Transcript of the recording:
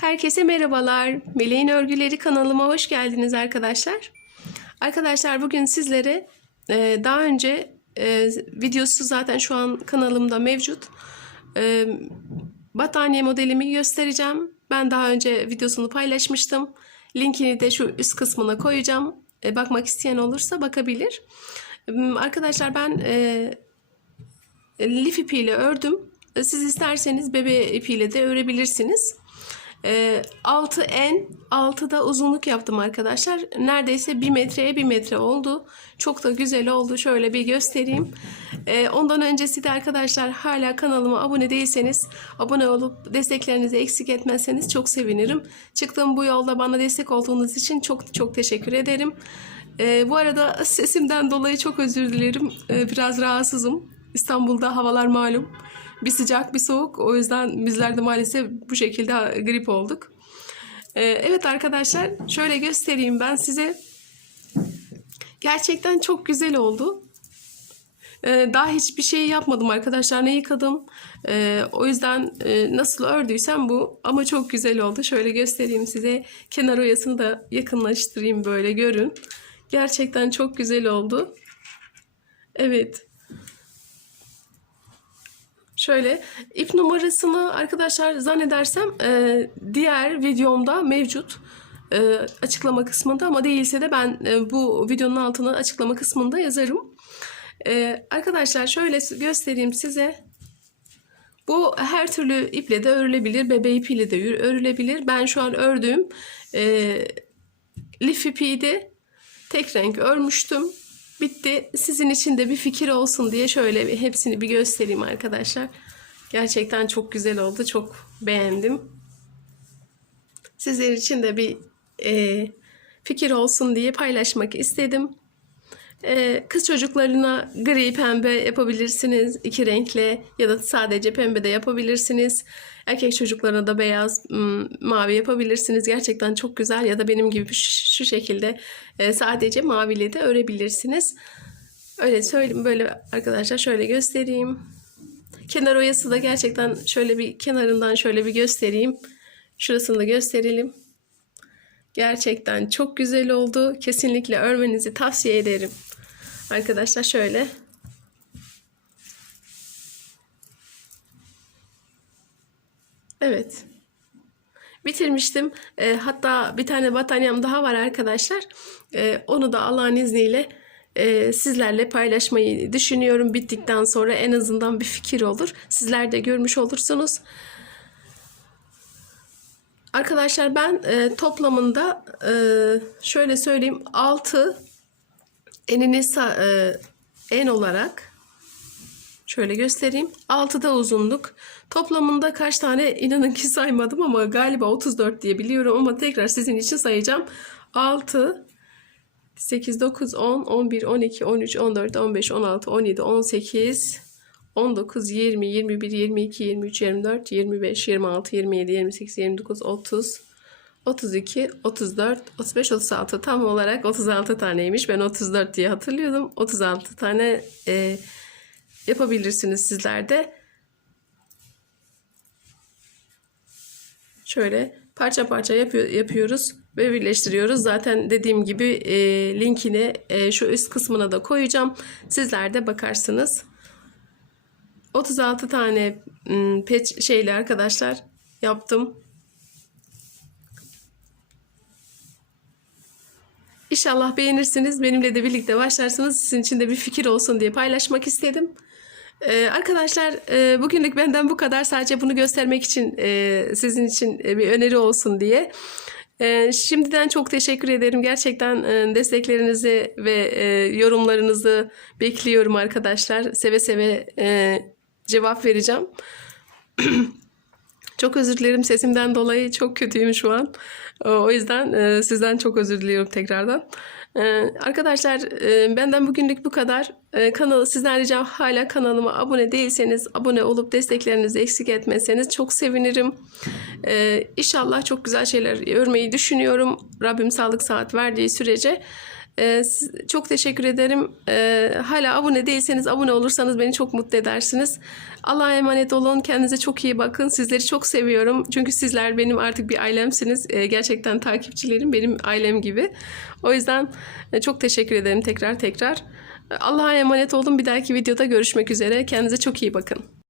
Herkese merhabalar. Meleğin Örgüleri kanalıma hoş geldiniz arkadaşlar. Arkadaşlar bugün sizlere e, daha önce e, videosu zaten şu an kanalımda mevcut. E, battaniye modelimi göstereceğim. Ben daha önce videosunu paylaşmıştım. Linkini de şu üst kısmına koyacağım. Bakmak isteyen olursa bakabilir. E, Arkadaşlar ben lif ipiyle ördüm. Siz isterseniz bebe ipiyle de örebilirsiniz. E, 6 en 6 da uzunluk yaptım arkadaşlar. Neredeyse 1 metreye 1 metre oldu. Çok da güzel oldu. Şöyle bir göstereyim. E, ondan öncesi de arkadaşlar hala kanalıma abone değilseniz abone olup desteklerinizi eksik etmezseniz çok sevinirim. Çıktığım bu yolda bana destek olduğunuz için çok çok teşekkür ederim. E, bu arada sesimden dolayı çok özür dilerim. Biraz rahatsızım. İstanbul'da havalar malum. Bir sıcak bir soğuk. O yüzden bizler de maalesef bu şekilde grip olduk. Ee, evet arkadaşlar şöyle göstereyim ben size. Gerçekten çok güzel oldu. Ee, daha hiçbir şey yapmadım arkadaşlar. Ne yıkadım. Ee, o yüzden e, nasıl ördüysem bu. Ama çok güzel oldu. Şöyle göstereyim size. Kenar oyasını da yakınlaştırayım böyle görün. Gerçekten çok güzel oldu. Evet. Şöyle ip numarasını arkadaşlar zannedersem e, diğer videomda mevcut e, açıklama kısmında ama değilse de ben e, bu videonun altına açıklama kısmında yazarım. E, arkadaşlar şöyle göstereyim size. Bu her türlü iple de örülebilir. Bebe ipiyle de örülebilir. Ben şu an ördüğüm e, lif ipiydi. Tek renk örmüştüm. Bitti. Sizin için de bir fikir olsun diye şöyle bir hepsini bir göstereyim arkadaşlar. Gerçekten çok güzel oldu. Çok beğendim. Sizler için de bir e, fikir olsun diye paylaşmak istedim. E, kız çocuklarına gri pembe yapabilirsiniz. iki renkle ya da sadece pembe de yapabilirsiniz. Erkek çocuklarına da beyaz, mavi yapabilirsiniz. Gerçekten çok güzel ya da benim gibi şu şekilde e, sadece maviyle de örebilirsiniz. Öyle söyleyeyim böyle arkadaşlar şöyle göstereyim. Kenar oyası da gerçekten şöyle bir kenarından şöyle bir göstereyim. Şurasını da gösterelim. Gerçekten çok güzel oldu. Kesinlikle örmenizi tavsiye ederim. Arkadaşlar şöyle Evet. Bitirmiştim. E, hatta bir tane battaniyem daha var arkadaşlar. E, onu da Allah'ın izniyle e, sizlerle paylaşmayı düşünüyorum. Bittikten sonra en azından bir fikir olur. Sizler de görmüş olursunuz. Arkadaşlar ben e, toplamında e, şöyle söyleyeyim 6 enini e, en olarak şöyle göstereyim. 6 da uzunluk. Toplamında kaç tane inanın ki saymadım ama galiba 34 diye biliyorum ama tekrar sizin için sayacağım. 6 8 9 10 11 12 13 14 15 16 17 18 19 20 21 22 23 24 25 26 27 28 29 30 32, 34, 35, 36 tam olarak 36 taneymiş. Ben 34 diye hatırlıyordum. 36 tane e, yapabilirsiniz sizler de. Şöyle parça parça yapıyor, yapıyoruz ve birleştiriyoruz. Zaten dediğim gibi e, linkini e, şu üst kısmına da koyacağım. Sizler de bakarsınız. 36 tane peç şeyli arkadaşlar yaptım. İnşallah beğenirsiniz. Benimle de birlikte başlarsınız. Sizin için de bir fikir olsun diye paylaşmak istedim. Ee, arkadaşlar e, bugünlük benden bu kadar. Sadece bunu göstermek için e, sizin için e, bir öneri olsun diye. E, şimdiden çok teşekkür ederim. Gerçekten e, desteklerinizi ve e, yorumlarınızı bekliyorum arkadaşlar. Seve seve e, cevap vereceğim. Çok özür dilerim sesimden dolayı çok kötüyüm şu an. O yüzden e, sizden çok özür diliyorum tekrardan. E, arkadaşlar e, benden bugünlük bu kadar. E, kanalı sizden ricam hala kanalıma abone değilseniz abone olup desteklerinizi eksik etmezseniz çok sevinirim. E, inşallah çok güzel şeyler örmeyi düşünüyorum. Rabbim sağlık saat verdiği sürece. Ee, çok teşekkür ederim. Ee, hala abone değilseniz abone olursanız beni çok mutlu edersiniz. Allah'a emanet olun. Kendinize çok iyi bakın. Sizleri çok seviyorum. Çünkü sizler benim artık bir ailemsiniz. Ee, gerçekten takipçilerim benim ailem gibi. O yüzden e, çok teşekkür ederim tekrar tekrar. Allah'a emanet olun. Bir dahaki videoda görüşmek üzere. Kendinize çok iyi bakın.